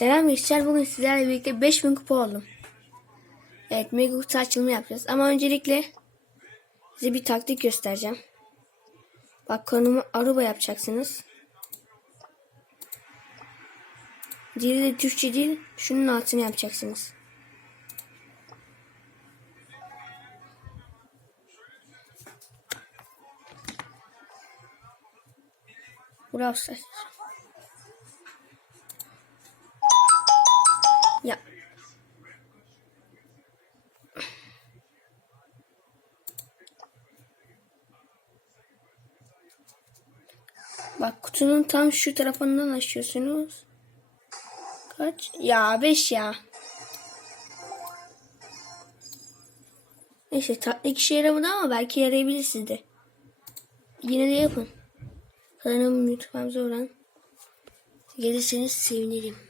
Selam gençler. Bugün sizlerle birlikte 5000 kupa oldum. Evet mega kutu açılımı yapacağız. Ama öncelikle size bir taktik göstereceğim. Bak konumu Aruba yapacaksınız. Diğeri de Türkçe değil. Şunun altını yapacaksınız. Burası. Bak kutunun tam şu tarafından açıyorsunuz. Kaç? Ya 5 ya. Neyse taktik işe yaramadı ama belki yarayabilir sizde. Yine de yapın. Kanalım YouTube'ımıza olan gelirseniz sevinirim.